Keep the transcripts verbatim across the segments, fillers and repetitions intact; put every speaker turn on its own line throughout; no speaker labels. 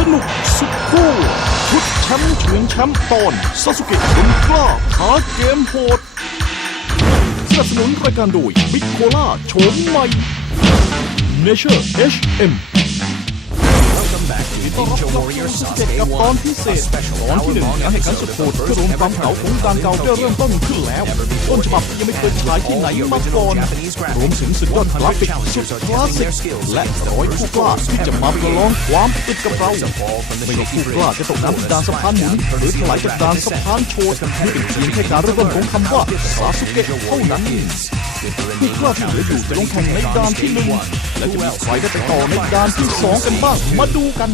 นุกสุดคู่ชุดแชมป์ถึงแชมป์ตอนซาสุเกะคนกล้าท้าเกมโหดสนับสนุนรายการโดยบิ๊กโคล่าโฉมใหม่ Nature เอช เอ็มต้อนรับเข้าสู่เจ็ดกับตอนพิเศษตอนที่หนึ่งการแข่งขันสุดโหดเพื่อรวมความเก่าของการเก่าได้เริ่มต้นขึ้นแล้วต้นฉบับที่ยังไม่เคยฉายที่ไหนมาก่อนรวมถึงสุดยอดกราฟิกสุดคลาสสิกและร้อยผู้กล้าที่จะมาประลองความอึดกับเราไม่ว่าผู้กล้าจะตกน้ำจากด่านสะพานหมุนหรือถลายจากด่านสะพานโชว์นี่เป็นเพียงแค่การเริ่มต้นของคำว่าซาสุเกะเท่านั้นผู้กล้าที่เหลืออยู่จะลงแข่งในด่านที่หนึ่งและจะมีใครได้ไปต่อในด่านที่สองกันบ้างมาดูกัน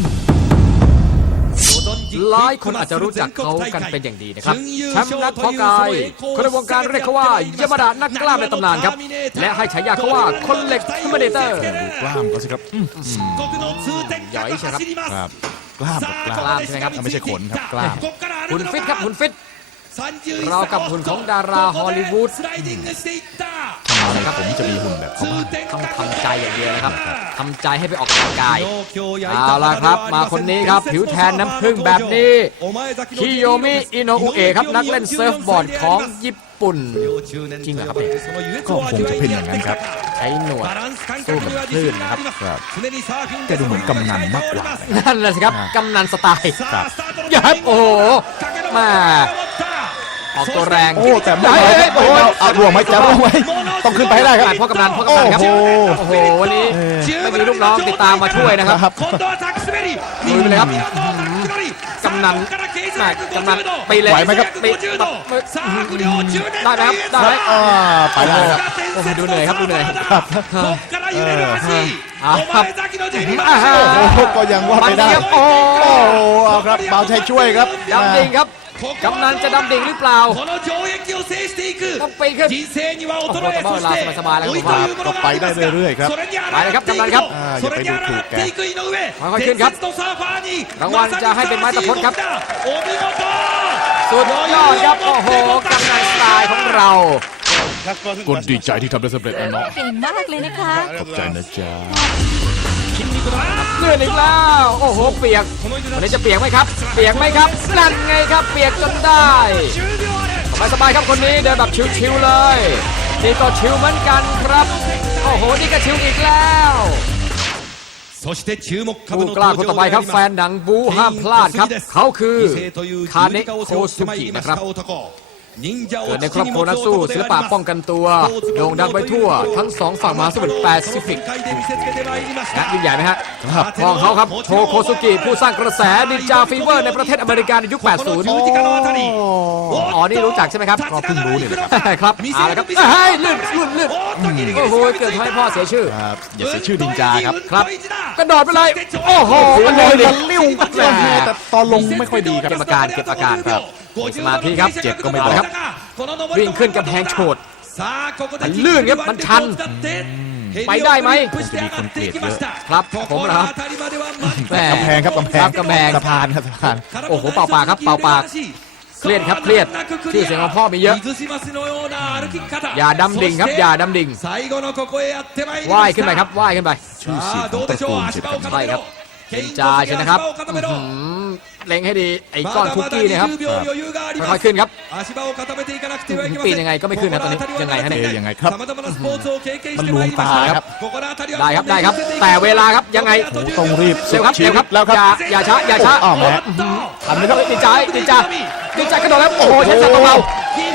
หลายคนอาจจะรู้จักเขากันเป็นอย่างดีนะครับแชมป์นักเพาะกายคนในวงการเรียกเขาว่ายามาดะนักกล้ามในตำนานครับและให้ฉายาเขาว่าคนเหล็กเทอร์มิเนเตอร์
ดูกล้ามเขาสิครับ
ใหญ่ใช่ครับ
ครับกล้ามกับกล้าม
กล้ามใช่ไหมครับ
ไม่ใช่ขนครับกล้าม
หุ่นฟิตครับหุ่นฟิตเรากับหุ่นของดาราฮอลลีวูด
ทำไมครับผมจะมีหุ่นแบบเขาบ้าง
ต้องทำใจอย่างเดียวนะครับทำใจให้ไปออกกำลังกายเอาล่ะครับมาคนนี้ครับผิวแทนน้ำผึ้งแบบนี้คิโยมิอิโนอุเอะครับนักเล่นเซิร์ฟบอร์ดของญี่ปุ่นจริงเหรอครับเนี่ย
ก็คงจะเป็นอย่างนั้นครับ
ใช้หนวดสู้กับคลื่นนะครับ
แกดูเหมือนกำนันมากกว่า
นั่นแหละสิครับกำนันสไตล์อย่าครับโอ้โหมาออกตัวแรง
โอ้แต่ไม่โอ้เอารวมไหมจะรวมไหมต้องขึ้นไปให้ได้ครับ
พ่อกำนันพ่อกำนันครับโอ้โหวันนี้ไม่มีลูกน้องติดตามมาช่วยนะครับดูไปเลยครับกำนันกำนันไปเลย
ไหวไหมครับ
ไปได้ไหมครับได้ไหม
ไปได้ครับ
โอ้โหดูเหนื่อยครับดูเหนื่อย
ครับ
ครับ
ก็ยังว่าไปได้โอ้เอาครับบ่าวชัยช่วยครับ
ดำดิ่งครับกำนันจะดำดิ่งหรือเปล่าต้องไปขึ้นโอ้โหแต่ว่าเวลาสบายๆแล้วครับ
ก็ไปได้เรื่อยๆครับ
ไปเลยครับกำนันครับ
อย่าไปดูถูกแก
ค่อยๆขึ้นครับรางวัลจะให้เป็นไม้ตะพดครับสุดยอดครับโอ้โหกำนันสไตล์ของเรา
ก็ดีใจที่ทำได้สำเร็จนะเนาะ
เก่งมากเลยนะคะ
ขอบใจนะจ๊ะ
เลื่อนอีกแล้วโอ้โหเปียกวันนี้จะเปียกไหมครับเปียกไหมครับนั่นไงครับเปียกจนได้สบายๆครับคนนี้เดินแบบชิวๆเลยนี่ก็ชิวเหมือนกันครับโอ้โหนี่ก็ชิวอีกแล้วผู้กล้าคนต่อไปครับแฟนหนังบูห้ามพลาดครับเขาคือคาเนะโคซุกินะครับเกิดในครอบครัวนักสู้ศิลปะป้องกันตัวโด่งดังไปทั่วทั้งสองฝั่งมหาสมุทรแปซิฟิกและยิ่งใหญ่ไหมฮะของเขาครับโชโคซุกิผู้สร้างกระแสนินจาฟีเวอร์ในประเทศอเมริกาในยุคแปดสิบอ๋อนี่รู้จักใช่ไหมครับ
ก็เพิ่งรู้นี่แหละ
ครับเอาละครับเฮ้ยลื่นลื่นลื่นโอ้โหเกิดทำให้พ่อเสียชื่อ
อย่าเสียชื่อนินจาครับ
ครับกระโดดไปเลยโอ้โหกระโดดเลยลิ้ว
แต่ตอนลงไม่ค่อยดีครับ
เก็บอาการเก็บอาการครับสมาธิครับ
เจ็บก็ไม่ได้ครับ
วิ่งขึ้นกำแพงโฉดมันลื่นครับมันชันไปได้ไหม
จะมีคนเกลียดเยอะ
ครับผมเหรอครับ
กำแพงครับกำแพง
กำแพง
สะพานครับสะพาน
โอ้โหเป่าปากครับเป่าปากเครียดครับเครียดชื่อเสียงของพ่อมีเยอะอย่าดำดิ่งครับอย่าดำดิ่งว่ายขึ้นไปครับว่ายขึ้นไป
ชื่อเสียงของตระกูล
ใช่ครับเป็นจ่าใช่นะครับเล็งให้ดีไอ้ก้อนคุกกี้เนี่ยครับค่อยๆขึ้นครับปีนยังไงก็ไม่ขึ้นนะตอนนี้ยังไงฮะเนี่ย
ยังไงครับมันลวงตาครับ
ได้ครับได้ครับแต่เวลาครับยังไง
ต้องรีบ
เร็วครับเร็วครับ
แล้วครับ
อย่าอย่าช้าอย่าช้า
อ้าวแม่
ทำเลยครับดีใจดีใจดีใจกระโดดแล้วโอ้โหใช้สัตว์เบา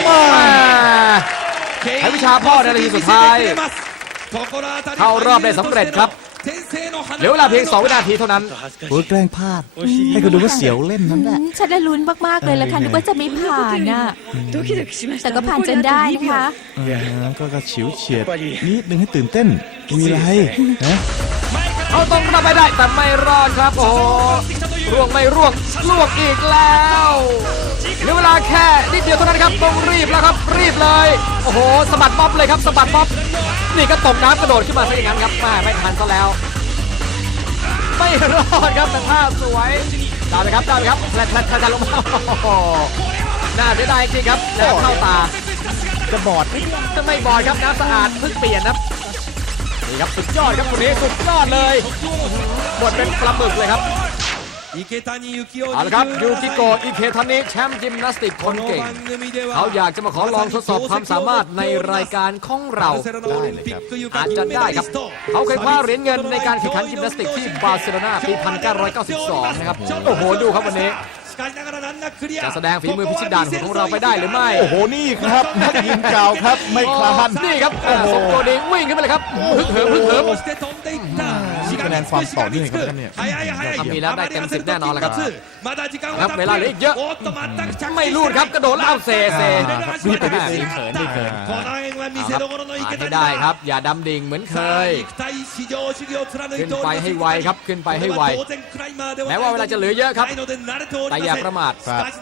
ใช้วิชาพ่อในนาทีสุดท้ายเข้ารอบได้สำเร็จครับเหลือเวลาเพียงสองวินาทีเท่านั้น
โอ้ยแกล้งพลาดให้เขาดูว่าเสียวเล่นนั่นแหละ
ฉันได้ลุ้นมากๆเลยละค่ะนึกว่าจะไม่ผ่านน่ะแต่ก็ผ่านจนได้นะคะ
ก็กระฉิวเฉียดนิดนึงให้ตื่นเต้นมีอะไรนะ
เขาต้องรับไปได้แต่ไม่รอดครับโอ้ร่วงไม่ร่วงล่วงอีกแล้วเหลือเวลาแค่นิดเดียวเท่านั้นครับต้องรีบแล้วครับรีบเลยโอ้โหสะบัดบ๊อบเลยครับสะบัดบ๊อบนี่ก็ตกน้ำกระโดดขึ้นมาซะอย่างนั้นครับไม่ไม่ทันซะแล้วไม่รอดครับแต่ท่าสวยได้ไหมครับได้ไหมครับแผลแผลแผลลงมาน่าเสียดายจริงครับน้ำเข้าตา
จะบอด
จะไม่บอดครับน้ำสะอาดเพิ่งเปลี่ยนครับนี่ครับสุดยอดครับคนนี้สุดยอดเลยบดเป็นปลาหมึกเลยครับเอาละครับยูกิโกะอิเคทานิแชมป์ยิมนาสติกคนเก่งเขาอยากจะมาขอลองทดสอบความสามารถในรายการของเราอาจจะได้ครับเขาเคยคว้าเหรียญเงินในการแข่งขันยิมนาสติกที่บาร์เซโลนาปี หนึ่งพันเก้าร้อยเก้าสิบสอง นะครับโอ้โหดูครับวันนี้จะแสดงฝีมือพิชิตด่านของเราไปได้หรือไม่
โอ้โหนี่ครับนักยิงเก่าครับไม่คลาน
นี่ครับสมโกเดงวิ่งขึ้นไปเลยครับฮึกเหิมฮึกเหิม
นี่คะแนนความต่อเนื่องครับเนี่ย
ทำมีแล้วได้เต็มสิบแน่นอนแล้วครับครับเวลาเหลืออีกเยอะไม่รูดครับกระโดดแล้วเอาเซเซ
รีบไปนิดนึง
เขินไม่เขินผ่านให้ได้ครับอย่าดำดิ่งเหมือนเคยขึ้นไปให้ไวครับขึ้นไปให้ไวแม้ว่าเวลาจะเหลือเยอะครับแต่อย่าประมาท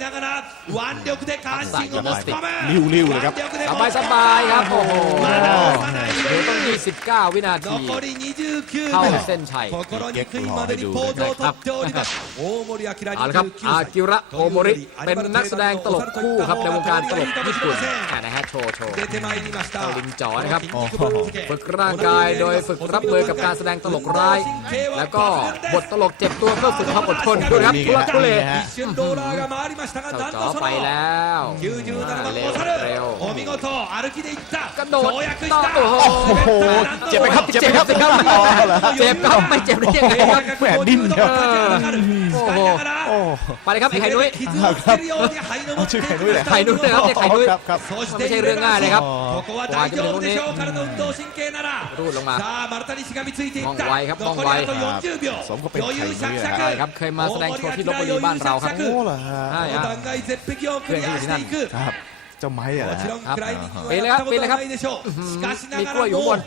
ริ้วริ้วเลยครับ
สบายสบายครับโอ้โหเดี๋ยวต้องยี่สิบเก้าวินาทีเข้าเส้นชัยครับเอาละครับอากิระโอโมริเป็นนักแสดงตลกคู่ครับในวงการตลกญี่ปุ่นนะฮะโชว์โชว์เกาลินจอนะครับฝึกร่างกายโดยฝึกรับมือกับการแสดงตลกร้าย แล้วก็บทตลกเจ็บตัวเพื่อฝึกความอดทนดูครับทุลักทุเลเจ้าจอไปแล้วเร็วเร็วกระโดดต่อโอ้โห
โอ้โหเจ็บไหมครับเจ็บไหมครับ
เจ็บครับเจ็บครับไม่เจ็บได้ยังไงครับ
แหวนดิ้นเดียว
โอ้โห
โอ้
ไปเลยครับไข่นุ้ย
ครับเอาชื่อไข่นุ้ยเลย
ไข่นุ้ยเลยครับไข่นุ้ย
ครับครับ
ไม่ใช่เรื่องง่ายเลยครับกว่าจะถึงตรงนี้รูดลงมามองไวครับมองไว
สมก็เป็นไข่นุ้ยนะค
ใช่
รับ
ครับเคยมาแสดงโชว์ที่ลพบุรีบ้านเราครับ
โอ้เหรอฮะ
ใช่ครับเครื่องที่อยู่ที่นั่น
ครับเจ้าไม้อะนะฮะ
ครับปีเลยครับปีเลยครับมีกล้วยอยู่ข้างบน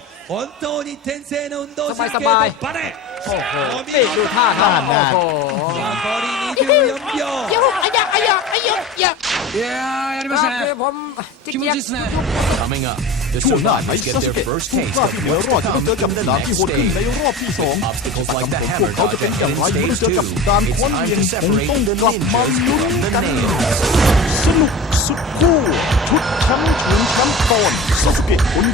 สบายสบายโอ้โหนี่ดูท่าทางโอ้โห
ยูอะยะอะยะอะยะยะ
ครับผมจิ๊กเจี๊ยก
Coming up, the
ช่วงหน้าไท
survivors
ย
get
ซาสึ
their
เกะ
first
ผู้
taste
กล้า
of
ที่เหลือ
what
รอด
to
จะต้อง
come
เจอกับ
in
ดั
the
กที่
next
โหดขึ้น
stage.
ในรอบที่สอง
Obstacles like the
พวก
hammer
เขาจะ
dodge
เป็น
that
อย่าง
enter
ไรเมื่อ
stage
เจอกับ
two.
ด่าน
It's
ค้น
time
เวียน
to
คง
separate
ต้อง
the
กลับมา
ninjas
ลุ้น
from the
กัน
nails.
สนุกสุดคู่ชุดแชมป์ถึงแชมป์ตอนซาสึเกะคน